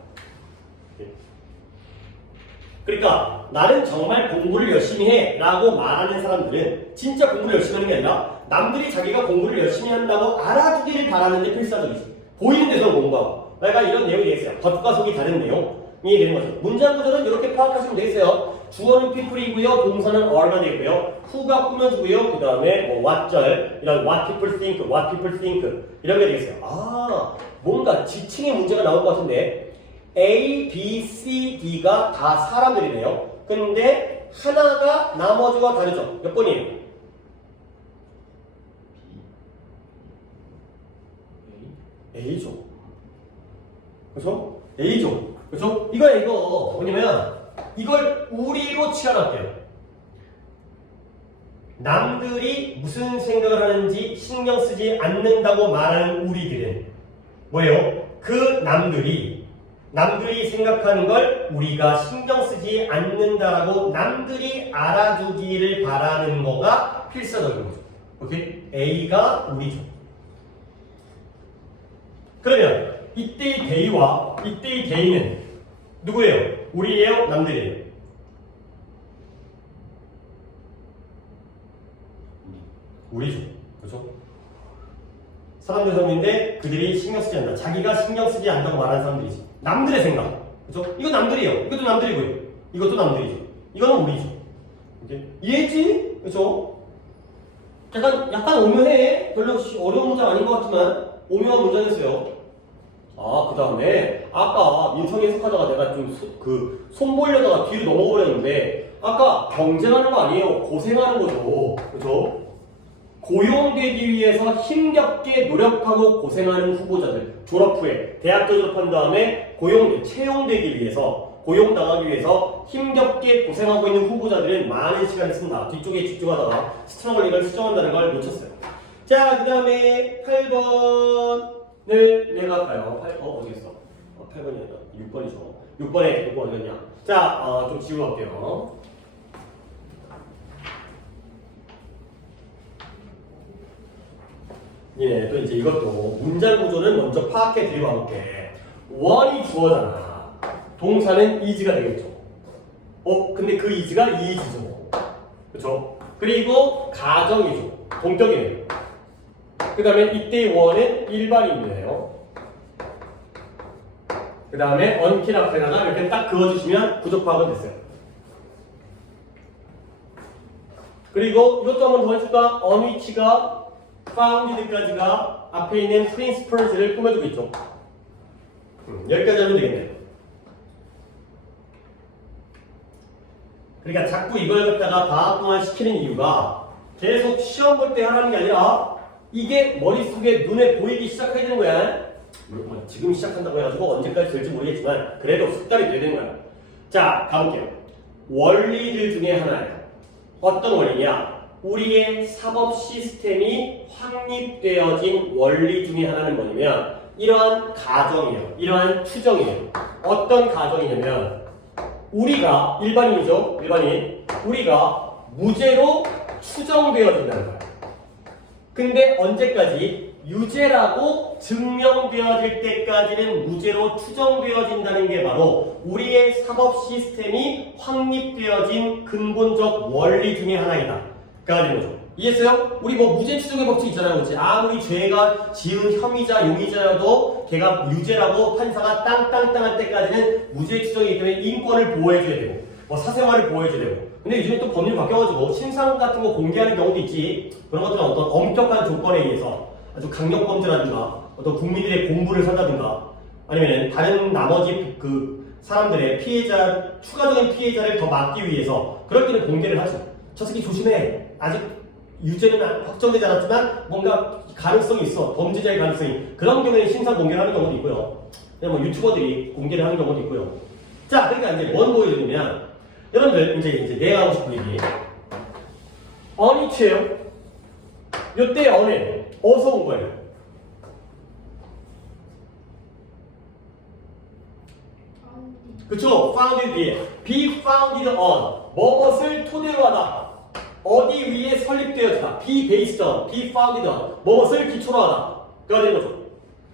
그러니까 나는 정말 공부를 열심히 해 라고 말하는 사람들은 진짜 공부를 열심히 하는 게 아니라 남들이 자기가 공부를 열심히 한다고 알아주기를 바라는데 필사적이지. 보이는 데서 공부하고. 내가 이런 내용이 되겠어요. 겉과 속이 다른 내용이 되는 거죠. 문장 구조는 이렇게 파악하시면 되겠어요. 주어는 people이고요. 동사는 are가 되고요. who가 꾸며주고요. 그 다음에 뭐 what절, 이런 what people think 이런 게 되겠어요. 아, 뭔가 지칭의 문제가 나올 것 같은데 A, B, C, D가 다 사람들이네요. 근데 하나가 나머지와 다르죠. 몇 번이에요? A죠. 그래서 A죠. 그래서 이거 뭐냐면 이걸 우리로 치환할게요. 남들이 무슨 생각을 하는지 신경 쓰지 않는다고 말하는 우리들은 뭐예요? 그 남들이 생각하는 걸 우리가 신경 쓰지 않는다라고 남들이 알아주기를 바라는 거가 필사적인 거죠. 오케이? A가 우리죠. 그러면 이때의 they와 이때의 they는 누구예요? 우리예요? 남들이에요? 우리죠. 그렇죠? 사람들 사람인데 그들이 신경 쓰지 않는다. 자기가 신경 쓰지 않는다고 말하는 사람들이지. 남들의 생각. 그렇죠? 이건 남들이에요. 이것도 남들이고요. 이것도 남들이죠. 이거는 우리죠. 오케이? 이해했지? 그렇죠? 약간 오묘해. 별로 어려운 문장 아닌 것 같지만 오묘한 문장이었어요. 아, 그 다음에 아까 민성이 해석하다가 내가 좀 손 보려다가 뒤로 넘어버렸는데 아까 경쟁하는 거 아니에요. 고생하는 거죠. 그죠? 고용되기 위해서 힘겹게 노력하고 고생하는 후보자들, 졸업 후에 대학교 졸업한 다음에 채용되기 위해서, 고용당하기 위해서 힘겹게 고생하고 있는 후보자들은 많은 시간을 쓴다. 뒤쪽에 집중하다가 시청 원리를 수정한다는 걸 놓쳤어요. 자, 그 다음에 8번을 내가 할까요? 어디 있어? 8번이 아니라 6번이죠. 6번에 6번 어디였냐? 자, 좀 지우고 갈게요. 예, 또 이제 이것도 문장 구조는 먼저 파악해 드리고 가볼게. 원이 주어잖아. 동사는 is가 되겠죠. 근데 그 is가 is죠. 그쵸? 그리고 가정이죠. 동격이네요. 그 다음에 이때의 원은 일반인이에요. 그 다음에 until 앞에다가 이렇게 딱 그어주시면 구조 파악은 됐어요. 그리고 이것도 한번 더 해줄까? on which가 founded까지가 앞에 있는 principles를 꾸며주고 있죠. 여기까지 하면 되겠네요. 그러니까 자꾸 이걸 갖다가 과학동안 시키는 이유가 계속 시험 볼 때 하라는 게 아니라 이게 머릿속에 눈에 보이기 시작해야 되는 거야. 물론 지금 시작한다고 해가지고 언제까지 될지 모르겠지만 그래도 습관이 돼야 되는 거야. 자, 가볼게요. 원리들 중에 하나예요. 어떤 원리냐? 우리의 사법 시스템이 확립되어진 원리 중에 하나는 뭐냐면 이러한 가정이에요. 이러한 추정이에요. 어떤 가정이냐면 우리가 일반인이죠. 일반인. 우리가 무죄로 추정되어진다는 거예요. 근데 언제까지? 유죄라고 증명되어질 때까지는 무죄로 추정되어진다는 게 바로 우리의 사법 시스템이 확립되어진 근본적 원리 중에 하나이다. 그러니까 거죠. 이해했어요? 우리 뭐 무죄 추정의 법칙 있잖아요. 그렇지? 아무리 죄가 지은 혐의자, 용의자여도 걔가 유죄라고 판사가 땅땅땅 할 때까지는 무죄 추정이기 때문에 인권을 보호해줘야 되고 뭐 사생활을 보호해줘야 되고 근데 요즘에 또 법률 바뀌어가지고 신상 같은 거 공개하는 경우도 있지. 그런 것들은 어떤 엄격한 조건에 의해서 아주 강력범죄라든가 어떤 국민들의 공부를 산다든가 아니면 다른 나머지 그 사람들의 피해자, 추가적인 피해자를 더 막기 위해서 그럴 때는 공개를 하죠. 저 새끼 조심해. 아직 유죄는 확정되지 않았지만 뭔가 가능성이 있어. 범죄자의 가능성이. 그런 경우에는 신상 공개를 하는 경우도 있고요. 그냥 뭐 유튜버들이 공개를 하는 경우도 있고요. 자, 그러니까 이제 뭔 보여주냐면 여러분들 이제 내가 하고 싶은 얘기. 언이치예요. 요때 언에 어디서 온 거예요? 그쵸? founded 뒤에 be founded on 무엇을 토대로 하다 어디 위에 설립되었다 be based on, be founded on 무엇을 기초로 하다 그가 되는 거죠.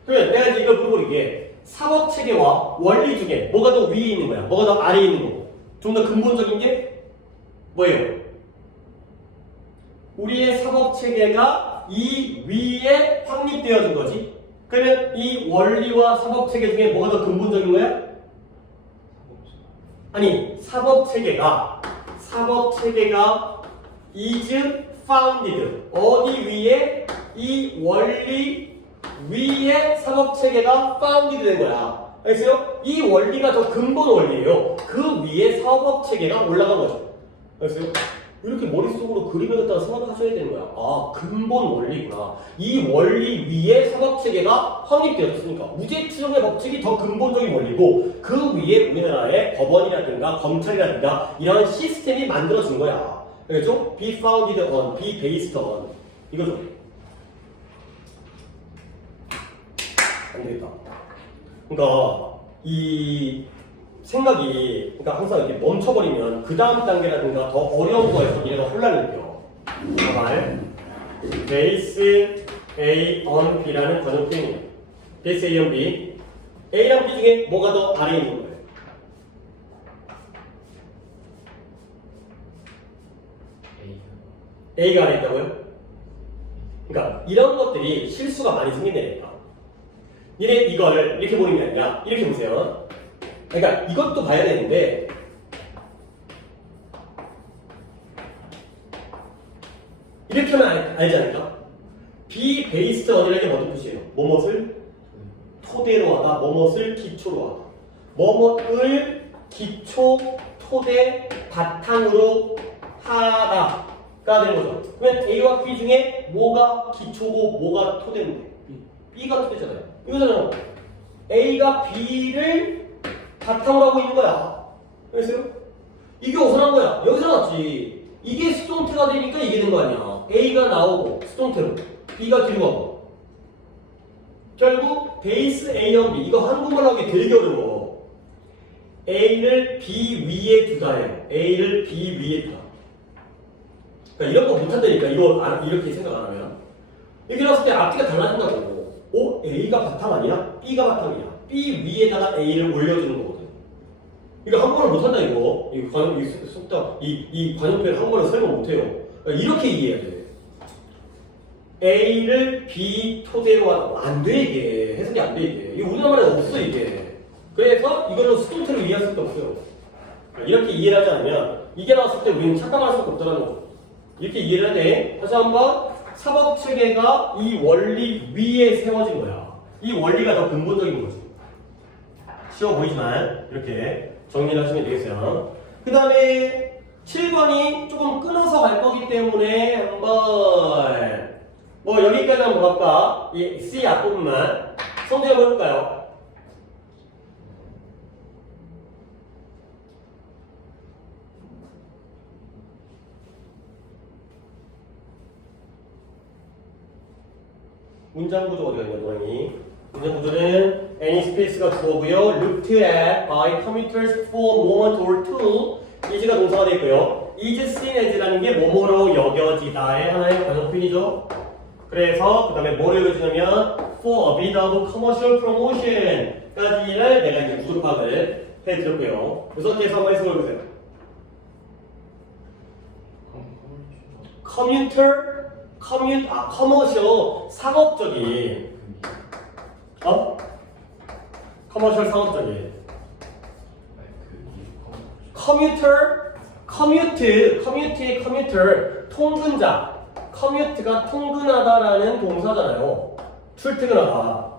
그러면 내가 이제 이걸 물어보기에 사법 체계와 원리 중에 뭐가 더 위에 있는 거야? 뭐가 더 아래에 있는 거고 좀 더 근본적인 게 뭐예요? 우리의 사법 체계가 이 위에 확립되어진 거지. 그러면 이 원리와 사법 체계 중에 뭐가 더 근본적인 거야? 아니, 사법 체계가 is founded 어디 위에 이 원리 위에 사법 체계가 founded 된 거야. 알겠어요? 이 원리가 더 근본 원리예요. 그 위에 사법 체계가 올라간 거죠. 알겠어요? 이렇게 머릿속으로 그림을 갖다가 생각하셔야 되는 거야. 아, 근본 원리구나. 이 원리 위에 사법체계가 확립되었으니까 무죄 추정의 법칙이 더 근본적인 원리고 그 위에 우리나라의 법원이라든가 검찰이라든가 이런 시스템이 만들어진 거야. 알겠죠? be founded on, be based on 이거죠. 안 되겠다. 그러니까 이 생각이 그러니까 항상 이렇게 멈춰버리면 그 다음 단계라든가 더 어려운 거에서 얘가 혼란을 느껴. 말 base A on B라는 관용 표현이에요. base A on B. A랑 B 중에 뭐가 더 아래에 있는 거예요? A가 아래에 있다고요? 그러니까 이런 것들이 실수가 많이 생긴다니까. 이걸 이렇게 보는 게 아니라 이렇게 보세요. 그러니까 이것도 봐야 되는데 이렇게 하면 알지 않을까? be based on이라는 게 무슨 뜻이에요? 뭐뭇을 토대로 하다, 뭐뭇을 기초로 하다. 뭐뭇을 기초, 토대, 바탕으로 하다가 되는 거죠. 그러면 A와 B 중에 뭐가 기초고 뭐가 토대인데? B가 토대잖아요. 이거잖아요. A가 B를 바탕으로 하고 있는 거야. 알겠어요? 이게 어디서 난 거야? 여기서 나왔지. 이게 수동태가 되니까 이게 된 거 아니야. A가 나오고 수동태로 B가 뒤로 가고 결국 베이스 A, B 이거 한국말로 하기 되게 어려워. A를 B 위에 두다예요. A를 B 위에 두다. 그러니까 이런 거 못한다니까. 이거 이렇게 생각 안 하면 이렇게 나왔을 때 앞뒤가 달라진다고. 오? A가 바탕 아니야? B가 바탕이야. B 위에다가 A를 올려주는 거거든. 이거 한국어를 못한다 이거. 이 관용표현 한국어를 설명 못해요. 그러니까 이렇게 이해해야 돼. A를 B 토대로 하다. 안 돼 이게. 해석이 안 돼 이게. 이거 우리나라 말에 없어 이게. 그래서 이걸로 수동태로 이해할 수도 없어요. 이렇게 이해를 하지 않으면 이게 나왔을 때 우리는 착각할 수가 없더라는 거. 이렇게 이해를 해야 돼. 다시 한번 사법체계가 이 원리 위에 세워진 거야. 이 원리가 더 근본적인 거지. 쉬워 보이지만 이렇게 정리를 하시면 되겠어요. 그 다음에 7번이 조금 끊어서 갈 거기 때문에 한번 뭐 여기까지 한번 볼까? 이 C 앞부분만 성질 한번 해볼까요? 문장 구조 어디가 있냐, 노랑이? 문장 구조는 any space가 주어고요. looked at by commuters for a moment or two. is가 동사가 되어 있고요. is seen as라는 게 뭐뭐로 여겨지다의 하나의 관용 표현이죠. 그래서 그 다음에 뭐를 읽어주냐면 for a bit of commercial promotion까지를 내가 이제 구조 파악을 해드렸고요. 우선께서 한번 해석해보세요. commercial 상업적인 commercial 상업적인 commute의 commuter 통근자 commute가 통근하다라는 동사잖아요. 출퇴근하다.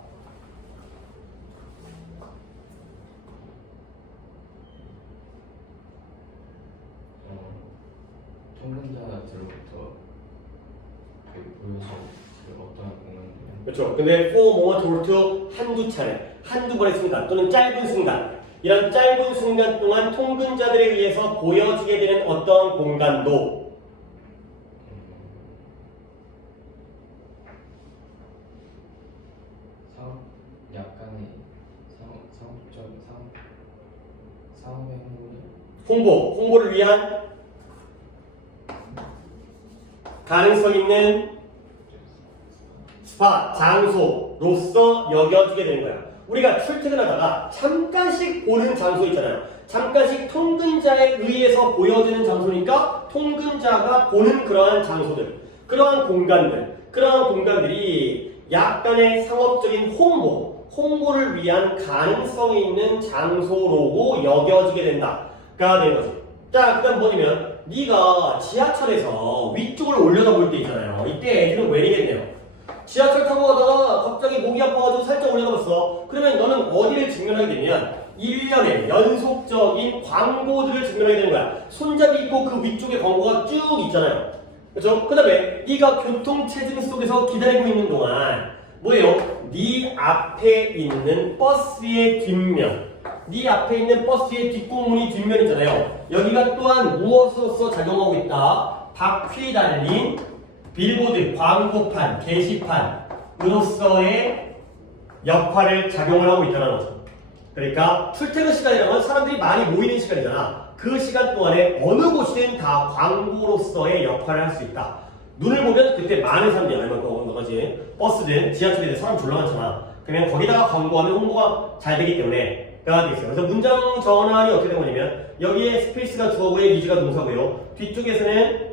통근자들로부터 보여준 어떤 공간들 그렇죠. 근데 for moment or two 한두 차례, 한두 번의 순간 또는 짧은 순간 이런 짧은 순간 동안 통근자들에 의해서 보여지게 되는 어떤 공간도 약간의 사업의 홍보를 홍보를 위한 가능성 있는 스팟, 장소로서 여겨지게 되는 거야. 우리가 출퇴근하다가 잠깐씩 보는 장소 있잖아요. 잠깐씩 통근자에 의해서 보여지는 장소니까 통근자가 보는 그러한 장소들, 그러한 공간들이 약간의 상업적인 홍보를 위한 가능성이 있는 장소로고 여겨지게 된다가 되는 거지. 자, 그 다음 뭐냐면 네가 지하철에서 위쪽을 올려다볼 때 있잖아요. 이때 애들은 왜 이러겠네요. 지하철 타고 가다가 갑자기 목이 아파가지고 살짝 올려다봤어. 그러면 너는 어디를 직면하게 되면 일련의 연속적인 광고들을 직면하게 되는 거야. 손잡이 있고 그 위쪽에 광고가 쭉 있잖아요. 그렇죠? 그 다음에 네가 교통체증 속에서 기다리고 있는 동안 뭐예요? 네 앞에 있는 버스의 뒷면, 네 앞에 있는 버스의 뒷공문이 뒷면이잖아요. 여기가 또한 무엇으로서 작용하고 있다? 바퀴 달린 빌보드, 광고판, 게시판으로서의 역할을 작용을 하고 있다는 거죠. 그러니까 출퇴근 시간이라면 사람들이 많이 모이는 시간이잖아. 그 시간 동안에 어느 곳이든 다 광고로서의 역할을 할 수 있다. 눈을 보면 그때 많은 사람들이 아니면 거지 버스든 지하철이든 사람 졸라 많잖아. 그러면 거기다가 광고하면 홍보가 잘 되기 때문에 가 되겠어요. 그래서 문장 전환이 어떻게 된 거냐면 여기에 스페이스가 주어고요, 이즈가 동사고요. 뒤쪽에서는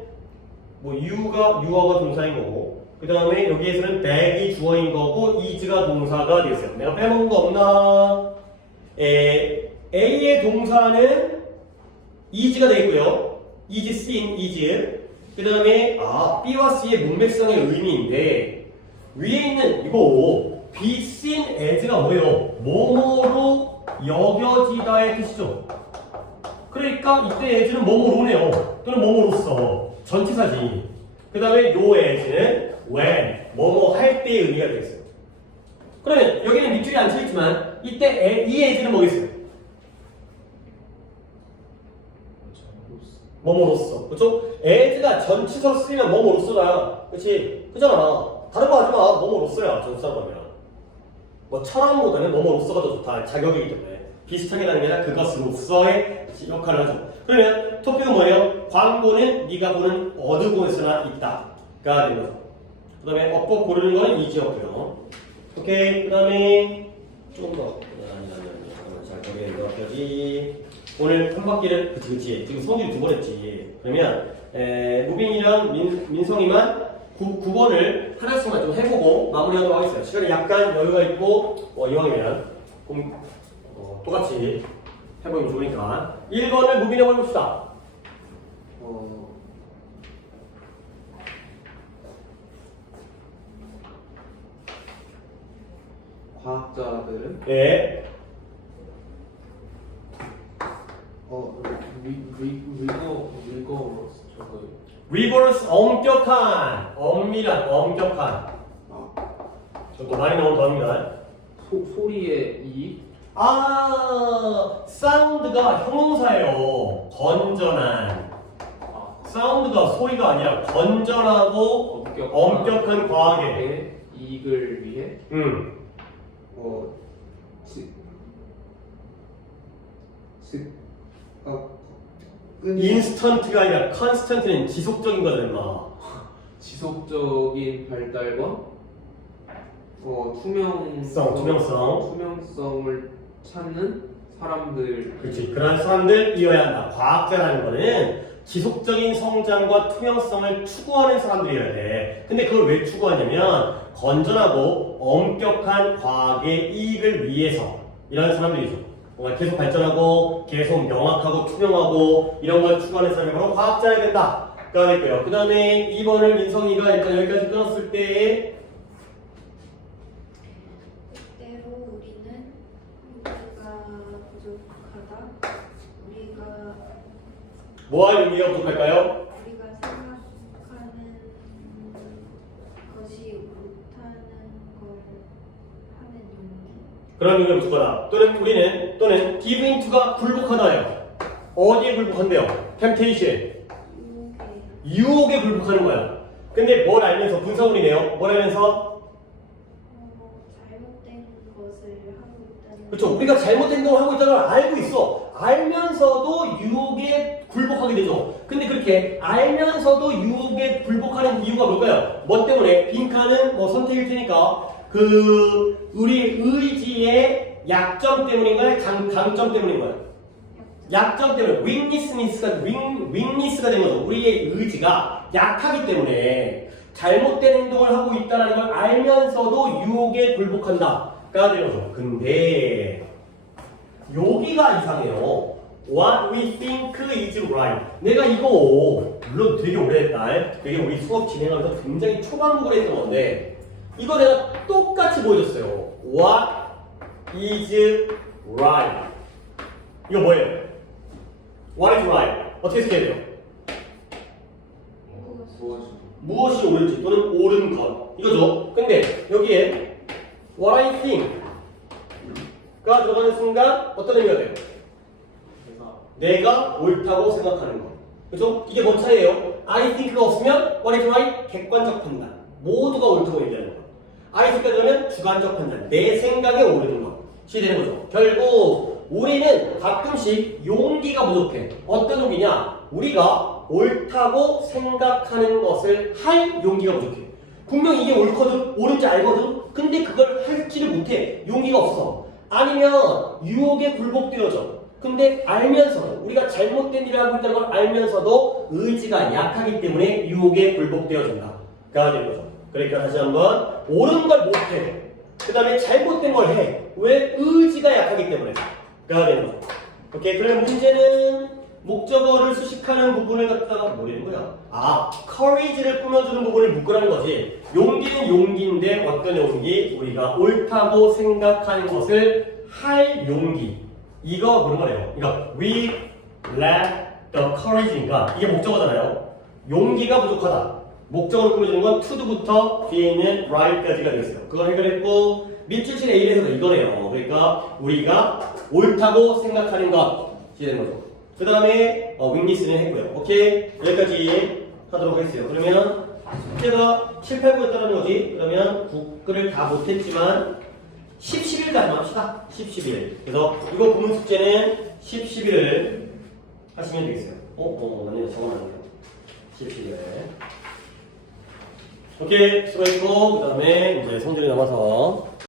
뭐 유어가 동사인 거고, 그 다음에 여기에서는 that이 주어인 거고 is가 동사가 되겠어요. 내가 빼먹은 거 없나? A의 동사는 is가 되겠고요. is, seen, is. 그 다음에 B와 C의 문맥상의 의미인데 위에 있는 이거 be seen as가 뭐예요? 뭐뭐로 여겨지다의 뜻이죠. 그러니까 이때 as는 뭐뭐로네요. 또는 뭐뭐로서 전치사지. 그 다음에 요 as는 when 뭐뭐 할 때의 의미가 되겠어요. 그러면 여기는 밑줄이 안 쳐있지만 이때 이 as는 뭐겠어요? 뭐뭐로써. 그쵸? as가 전치사로 쓰이면 뭐뭐로써다. 그치? 그잖아. 다른 거 하지 마. 뭐뭐로써야. 전치사로 하면. 뭐 처럼보다는 뭐뭐로써가 더 좋다. 자격이기 때문에. 비슷하게 다는 게 아니라 그것으로서의 역할을 하죠. 그러면 토픽은 뭐예요? 광고는 네가 보는 어느 곳에서나 있다가 되는 거죠. 그 다음에 업법 고르는 거는 이지였고요. 오케이. 그 다음에 조금 더. 자, 거기에 넣어야지. 오늘 한 바퀴를 그치 지금 성질 2번 했지. 그러면 무빈이랑 민성이만 9번을 하나씩만 좀 해보고 마무리하도록 하겠습니다. 시간이 약간 여유가 있고 이왕이면 똑같이 해보면 좋으니까 1번을 무빈이 한번 해봅시다. 과학자들은 네. 리거러스 저거 rigorous 엄격한 엄격한 저도 많이 나온 단어입니다. 소리의 이익 사운드가 형용사예요. 건전한 사운드가 소리가 아니라 건전하고 엄격한 과학의 이익을 위해 인스턴트가 아니라 컨스턴트는 지속적인 거잖아. 지속적인 발달과 투명성을 찾는 사람들. 그렇지. 그런 사람들이어야 한다. 과학자라는 거는 지속적인 성장과 투명성을 추구하는 사람들이어야 돼. 근데 그걸 왜 추구하냐면 건전하고 엄격한 과학의 이익을 위해서 이런 사람들이죠. 뭔가 계속 발전하고 계속 명확하고 투명하고 이런 걸 추구하는 사람이 바로 과학자여야 된다. 가 됐고요. 그 다음에 2번을 민성이가 일단 여기까지 끊었을 때 때로 우리가 부족하다. 우리가 뭐할 의미가 부족할까요? 우리가 생각하는 것이 못하는 걸 하는 용기. 그런 의미가 부족하다. 또는 give into가 굴복하다예요. 어디에 굴복한대요? temptation. 유혹에 굴복하는 거야. 근데 뭘 알면서 분사구리네요. 뭘 알면서? 잘못된 것을 하고 있다는. 그렇죠. 우리가 잘못된 걸 하고 있다는 걸 알고 있어. 알면서도 유혹에 굴복하게 되죠. 근데 그렇게 알면서도 유혹에 굴복하는 이유가 뭘까요? 뭐 때문에? 빈칸은 뭐 선택일 테니까 우리 의지의 약점 때문인가요? 강점 때문인가요? 약점 때문에 weakness가 된 거죠. 우리의 의지가 약하기 때문에 잘못된 행동을 하고 있다는 걸 알면서도 유혹에 굴복한다가 되는 거죠. 근데 여기가 이상해요. What we think is right. 내가 이거 물론 되게 오래됐다. 되게 우리 수업 진행하면서 굉장히 초반부를 했던 건데 이거 내가 똑같이 보여줬어요. What is right. 이거 뭐예요? What is right? 어떻게 쓰게 돼요? 무엇이 옳은지 또는 옳은 것 이거죠. 근데 여기에 What I think가 들어가는 순간 어떤 의미가 돼요? 내가 옳다고 생각하는 것. 그죠? 이게 뭔 차이예요? I think가 없으면 What is right? 객관적 판단. 모두가 옳다고 얘기하는 것. I think가 들어가면 주관적 판단. 내 생각에 옳은 것이 되는 거죠. 결국 우리는 가끔씩 용기가 부족해. 어떤 용기냐? 우리가 옳다고 생각하는 것을 할 용기가 부족해. 분명 이게 옳거든, 옳은지 알거든. 근데 그걸 할지를 못해. 용기가 없어서. 아니면 유혹에 굴복되어져. 근데 알면서도 우리가 잘못된 일을 하고 있다는 걸 알면서도 의지가 약하기 때문에 유혹에 굴복되어진다. 가 되는 거죠. 그러니까 다시 한번 옳은 걸 못해. 그 다음에 잘못된 걸 해. 왜? 의지가 약하기 때문에. 가 되는 거죠. 오케이. 그러면 문제는 목적어를 수식하는 부분을 갖다가 뭐라는 거야? courage를 꾸며주는 부분을 묶으라는 거지. 용기는 용기인데 어떤 용기? 우리가 옳다고 생각하는 것을 할 용기. 이거 그런 거래요. 그러니까 we lack the courage니까 이게 목적어잖아요. 용기가 부족하다. 목적어를 꾸며주는 건 to부터 뒤에 있는 right까지가 되겠어요. 그걸 해결했고 밑줄칠 A에서도 이거네요. 그러니까 우리가 옳다고 생각하는 것이 되는 거죠. 그 다음에 weakness는 했고요. 오케이? 여기까지 하도록 하겠어요. 그러면 숙제가 7, 8구였다는 거지. 그러면 9글을 다 못했지만 10, 11까지만 합시다. 10, 11. 그래서 이거 부문 숙제는 10, 11을 하시면 되겠어요. 맞네요. 적어놨네요. 10, 11. 오케이. 수고했고 그 다음에 이제 성적이 남아서